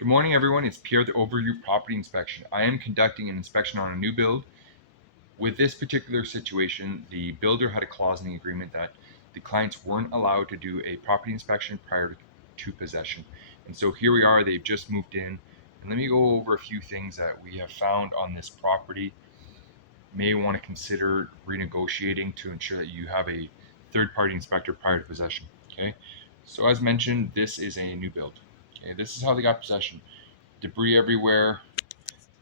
Good morning, everyone. It's Pierre, the Overview Property Inspection. I am conducting an inspection on a new build. With this particular situation, the builder had a clause in the agreement that the clients weren't allowed to do a property inspection prior to possession. And so here we are, they've just moved in. And let me go over a few things that we have found on this property. May want to consider renegotiating to ensure that you have a third-party inspector prior to possession. Okay, so as mentioned, this is a new build. Okay, this is how they got possession. Debris everywhere.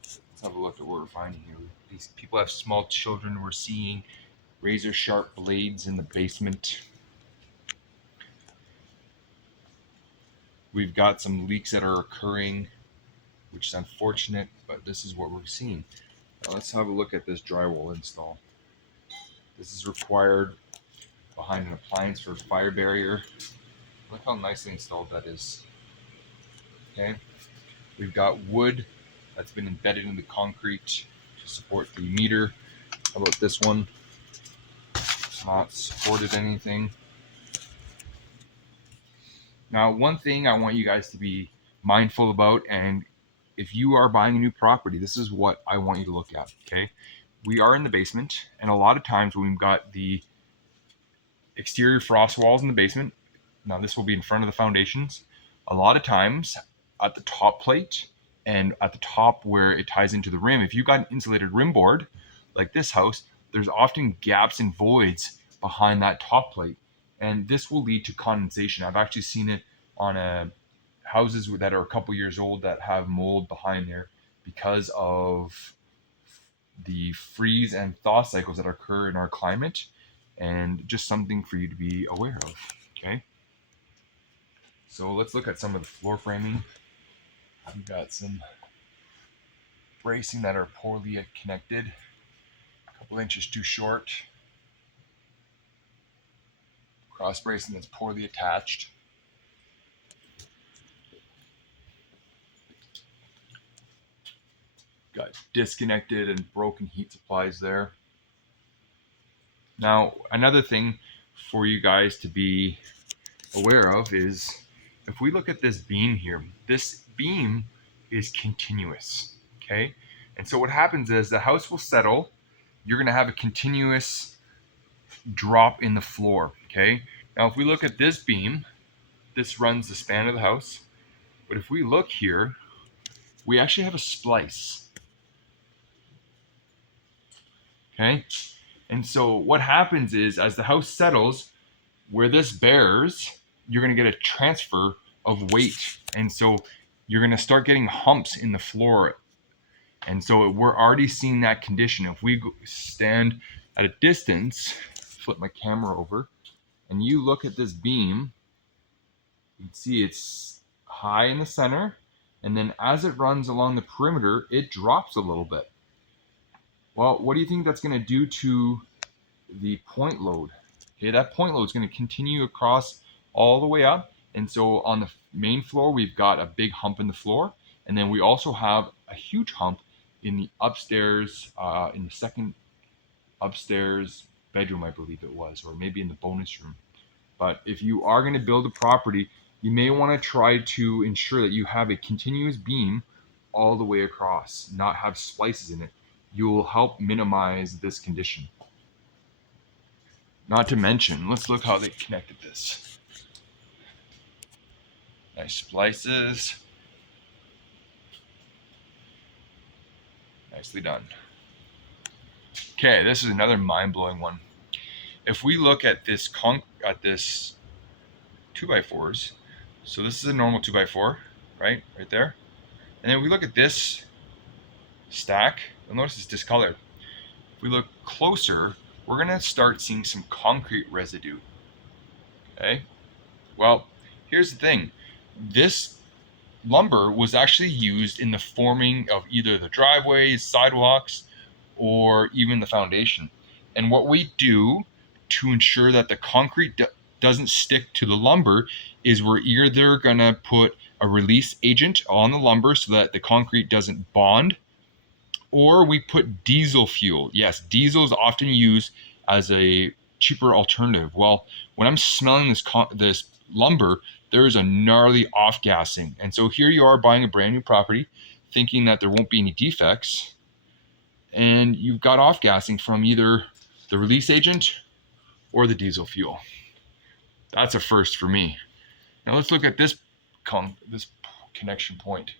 Let's have a look at what we're finding here. These people have small children. We're seeing razor sharp blades in the basement. We've got some leaks that are occurring, which is unfortunate, but this is what we're seeing. Now let's have a look at this drywall install. This is required behind an appliance for fire barrier. Look how nicely installed that is. Okay, we've got wood that's been embedded in the concrete to support the meter. How about this one? It's not supported anything. Now, one thing I want you guys to be mindful about, and if you are buying a new property, this is what I want you to look at, okay? We are in the basement, and a lot of times when we've got the exterior frost walls in the basement, now this will be in front of the foundations, a lot of times at the top plate and at the top where it ties into the rim, if you've got an insulated rim board, like this house, there's often gaps and voids behind that top plate. And this will lead to condensation. I've actually seen it on houses that are a couple years old that have mold behind there because of the freeze and thaw cycles that occur in our climate, and just something for you to be aware of. Okay, so let's look at some of the floor framing. We've got some bracing that are poorly connected, a couple inches too short. Cross bracing that's poorly attached. Got disconnected and broken heat supplies there. Now, another thing for you guys to be aware of is if we look at this beam here, this beam is continuous, okay? And so what happens is the house will settle. You're going to have a continuous drop in the floor, okay? Now, if we look at this beam, this runs the span of the house. But if we look here, we actually have a splice, okay? And so what happens is as the house settles, where this bears, you're going to get a transfer of weight. And so you're going to start getting humps in the floor. And so we're already seeing that condition. If we stand at a distance, flip my camera over, and you look at this beam, you can see it's high in the center, and then as it runs along the perimeter, it drops a little bit. Well, what do you think that's going to do to the point load? Okay, that point load is going to continue across all the way up. And so on the main floor, we've got a big hump in the floor. And then we also have a huge hump in the upstairs, in the second upstairs bedroom, I believe it was, or maybe in the bonus room. But if you are going to build a property, you may want to try to ensure that you have a continuous beam all the way across, not have splices in it. You will help minimize this condition. Not to mention, let's look how they connected this. Nice splices. Nicely done. Okay, this is another mind-blowing one. If we look at this 2x4s, so this is a normal 2x4, right there. And then we look at this stack, you'll notice it's discolored. If we look closer, we're gonna start seeing some concrete residue. Okay, well, here's the thing. This lumber was actually used in the forming of either the driveways, sidewalks, or even the foundation. And what we do to ensure that the concrete doesn't stick to the lumber is we're either gonna put a release agent on the lumber so that the concrete doesn't bond, or we put diesel fuel. Yes, diesel is often used as a cheaper alternative. Well, when I'm smelling this lumber, there is a gnarly off-gassing. And so here you are buying a brand new property, thinking that there won't be any defects, and you've got off-gassing from either the release agent or the diesel fuel. That's a first for me. Now let's look at this connection point.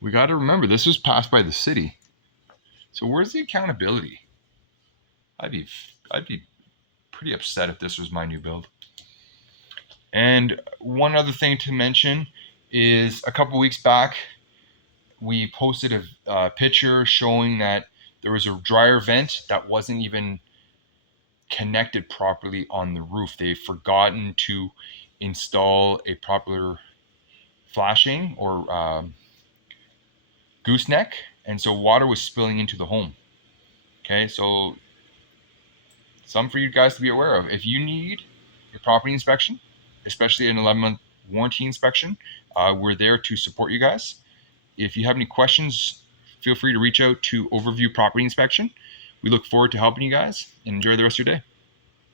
We got to remember this was passed by the city. So where's the accountability? I'd be pretty upset if this was my new build. And one other thing to mention is a couple weeks back, we posted a picture showing that there was a dryer vent that wasn't even connected properly on the roof. They've forgotten to install a proper flashing or gooseneck, and so water was spilling into the home. Okay, so something for you guys to be aware of. If you need a property inspection, especially an 11-month warranty inspection, we're there to support you guys. If you have any questions, feel free to reach out to Overview Property Inspection. We look forward to helping you guys, and enjoy the rest of your day.